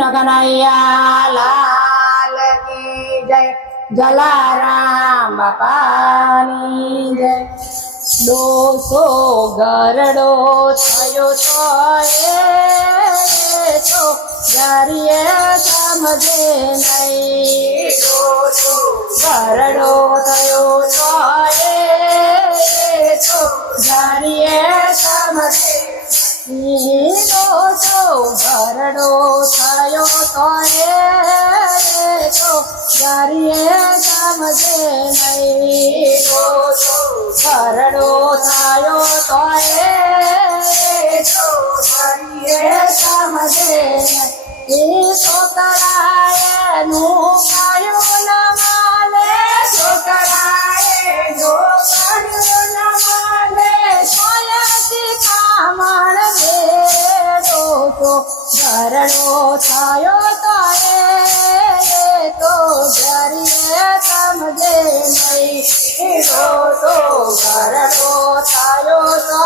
કૃષ્ણ કનૈયા લાલ કી જય, જલારામ બાપાની જય। ડોસો ગરડો થયો તો જરીએ સમજે નહીં। ડોસો ગરડો થયો તો જરીએ સમજે નહીં। ડોસો ગરડો થયો તો જરીએ સમજે નહીં। ડોસો ગરડો થયો તો જરીએ સમજે નહીં। છોકરાએ નું કાયું ન માને, છોકરાએ જો કાયું ન માને, સોયાથી કામણ દે। ડોસો ગરડો થયો તો જરીએ સમજે નહીં। ડોસો ગરડો થયો તો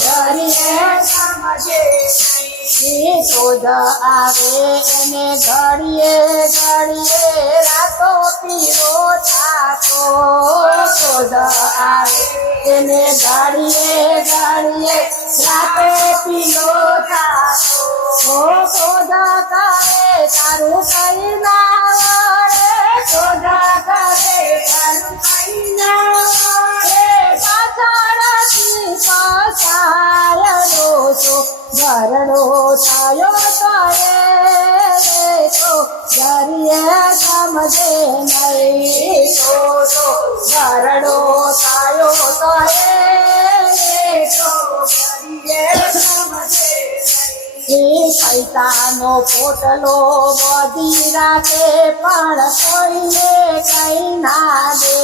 જરીએ સમજે નહીં। શોધ આવે એને ઘડીએ ઘડીએ રાતો પીરો થાતો। શોધ આવે એને ઘડીએ ઘડીએ રાતો પીરો થાતો। શોધ કરે તારું કઈ ના વળે, શોધ કરે તારું કઈ ના વળે, પાછળથી પસાય। ડોસો ગરડો થયો તો જરીએ સમજે નહીં। ડોસો ગરડો થયો તો જરીએ સમજે નહીં। પૈસાનો પોટલો બધી રાખે પણ કોઈને કઈ ના દે।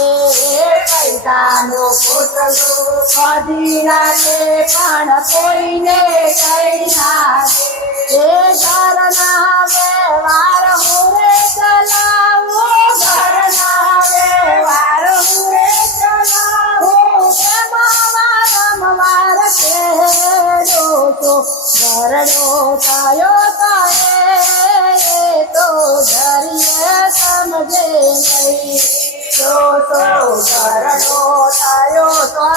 પૈસાનો પોટલો બધી રાખે પણ કોઈને કઈ ના દે। એ ઘરના વ્યવહાર હું રે ચલાવું, ઘરના વ્યવહાર હું રે ચલાવું, એમાં વારંવાર કે ડોસો ગરડો થયો તો જરીએ સમજે નહીં। ડોસો ગરડો થયો તો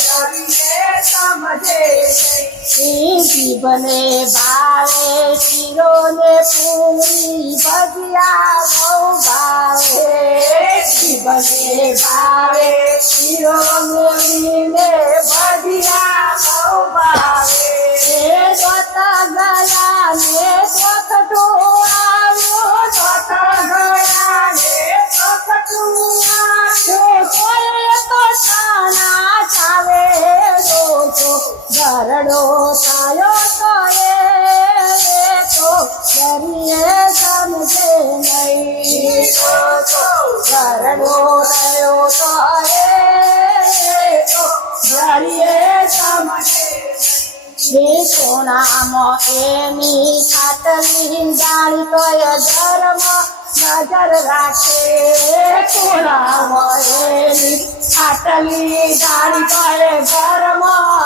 જરીએ સમજે નહીં। જીભને ભાવે શીરો ને પૂરી ભજીયા બહુ ભાવે। જીભને ભાવે શીરો પૂરી ને ભજીયા બહુ ભાવે। જોતા ગયા ને ચોખટું આવ્યું, જોતા ગયા ને ચોખટું આવ્યું, કોઈ તો છાના છાવે। ડોસો ગરડો થયો તો જરીએ સમજે નહીં। ડોસો ગરડો થયો તો જરીએ સમજે નહીં। સોનામાં એની ખાટલી ડાળી તોય ધર્મ નજર રાખે। સોનામાં એની ખાટલી ડાળી તોય ધર્મ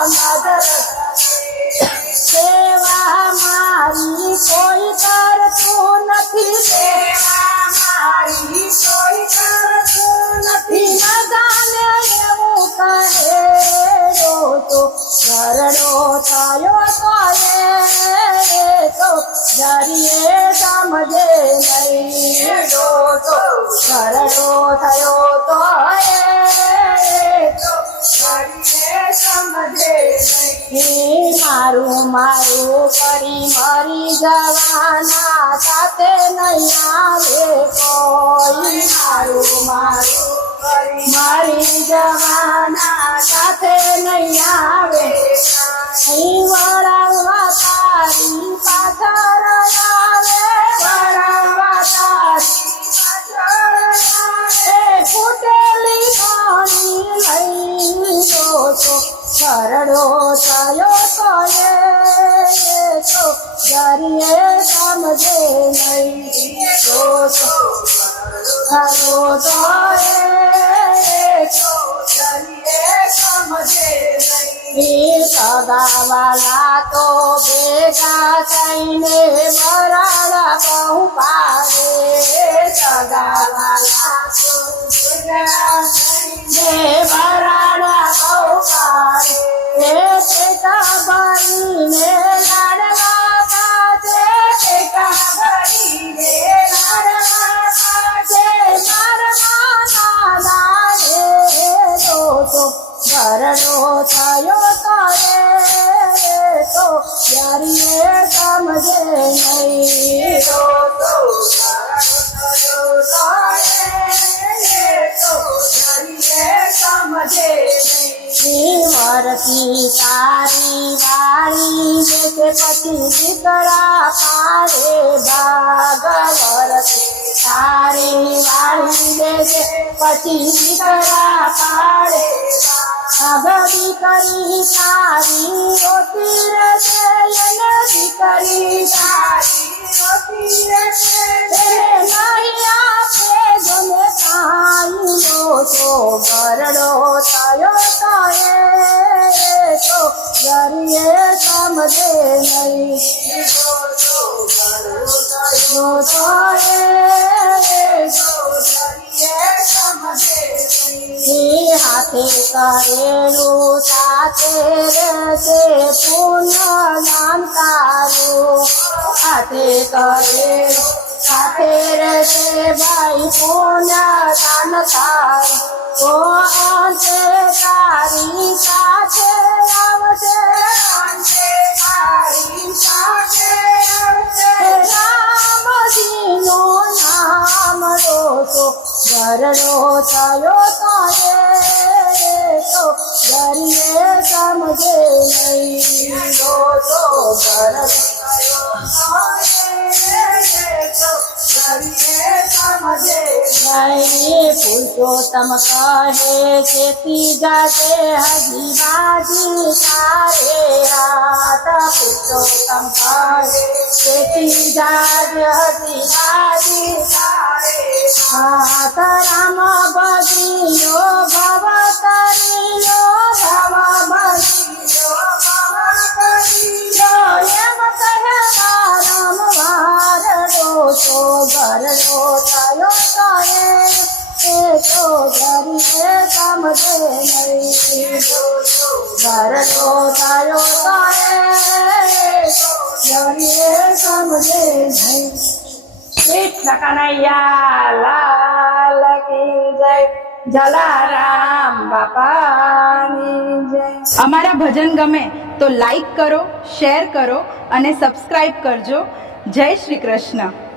નજર રાખે। સેવા મારી કોઈ કરતું નથી, સેવા મારી કોઈ કરતું નથી, ન જાને એવું કહે। ડોસો ગરડો થયો તો જરીએ સમજે નહીં। ડોસો ગરડો થયો તો જરીએ સમજે નહીં। મારું મારું કરી મરી જવાના સાથે નહીં આવે કોઈ। મારું મારું કરી મરી જવાના સાથે નહીં આવે નહીં। વળાવવા તારી પાછળ આવે, વળાવવા તારી પાછળ આવે, ફૂટેલી પાણી લઈ। ડોસો ગરડો થયો તો જરીએ સમજે નહીં। ડોસો ગરડો થયો તો જરીએ સમજે નહીં। સગાવાલા તો ભેગા થઈને વરાણા બહુ પાડે સગાવાલા તો ભેગા થઈને વરાણા બહુ પાડે ટેકા ભરીને લાડવા કાઢે ટેકા ભરીને લાડવા કાઢે મારવાના દાડે તો ઘરડો થયો તો યારીએ સમજે નહીં તો વરસી તારી વાળી કે પછી દીકરા પાડે ભાગ વરસી તારી વાળી કે પછી દીકરા પાડે ભગવી કરી તારી ઓતી રસે એને દીકરી તારી ઓતી રસે નહીં આપે ગમે કાઈનો તો ઘરડો થયો તો ગરીએ સમજે નહીં હાથે કરેલું સાથે રહેશે પુનઃ નામ તારું હાથે કરેલું સાથે રહેશે ભાઈ પુનઃ દાન તારું તો અંતે તારી સાથે આવશે અંતે તારી સાથે આવશે રામજીનો નામ લો તો ઘરડો થયો તો ગરીએ સમજે નહીં તો ઘરડો પુરુષોત્તમ કહે ખેતી ગાતે હજી બાજી તારે હાથ પુરુષોત્તમ કહે ખેતી ગાતે હજી બાજી તારે હાથ રામ ભજીયો ભવ તરીયો ભવ ભજીયો ભવ તરીયો એમ કહે રામ વારડો તો ઘરડો થયો તો ગરીએ સમજે નહીં ઘરડો થયો ગરીએ સમજે નહીં કૃષ્ણ કનૈયા લાલ કી જય જલારામ બાપાની જય. અમારા ભજન ગમે તો લાઈક કરો, શેર કરો અને સબસ્ક્રાઇબ કરજો. જય શ્રી કૃષ્ણ.